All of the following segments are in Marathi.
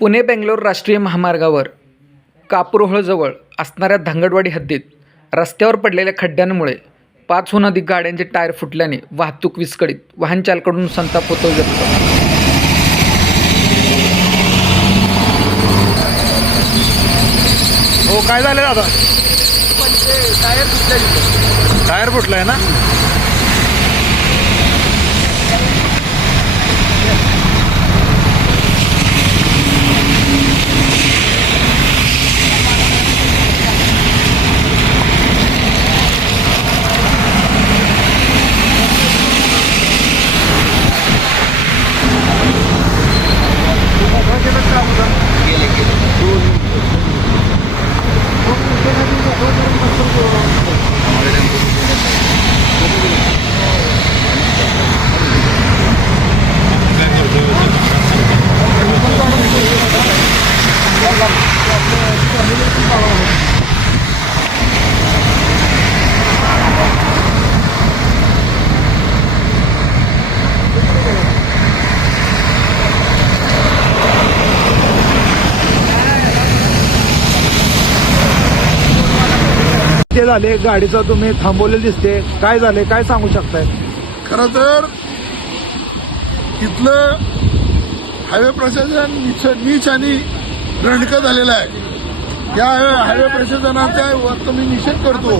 पुणे बेंगलोर राष्ट्रीय महामार्गावर कापुरोहळजवळ असणाऱ्या धांगडवाडी हद्दीत रस्त्यावर पडलेल्या खड्ड्यांमुळे पाचहून अधिक गाड्यांचे टायर फुटल्याने वाहतूक विस्कळीत. वाहन चालकांकडून संताप होतो व्यक्त. हो काय झालं दादा? टायर फुटल्या टायर फुटलाय दोन ते झाले गाडीचं तुम्ही थांबवलेलं दिसते. काय झाले? काय सांगू शकताय? खरं तर इथलं हायवे प्रशासन नीच नीच आणि रंडकं झालेलं आहे. या हायवे प्रशासनाचा वर मी निषेध करतो.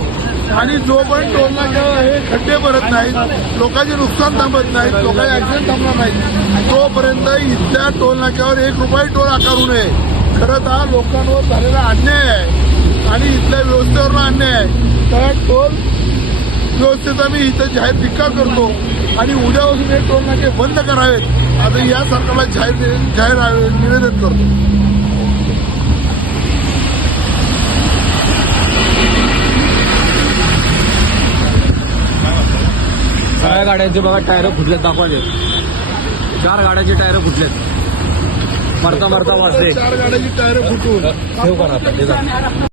आणि जो पण टोल हे खड्डे भरत नाहीत लोकांचे नुकसान थांबत नाहीत लोकांचे ऍक्सिडेंट थांबणार नाहीत तोपर्यंत इथल्या टोल नाक्यावर एक रुपये टोल आकारू नये. खरंच हा लोकांवर झालेला अन्याय आहे आणि इथल्या व्यवस्थेवर अन्याय आहे तर टोल व्यवस्थेचा मी इथं जाहीर धिक्कार करतो. आणि उद्यापासून हे टोल नाके बंद करावेत. आता या सरकारला जाहीर जाहीर निवेदन करतो. सगळ्या गाड्यांचे बघा टायर फुटलेत दाखवायचे. चार गाड्यांचे टायर फुटलेत. मरता मरता वाटते चार गाड्याची टायर फुटून. ठेव करा.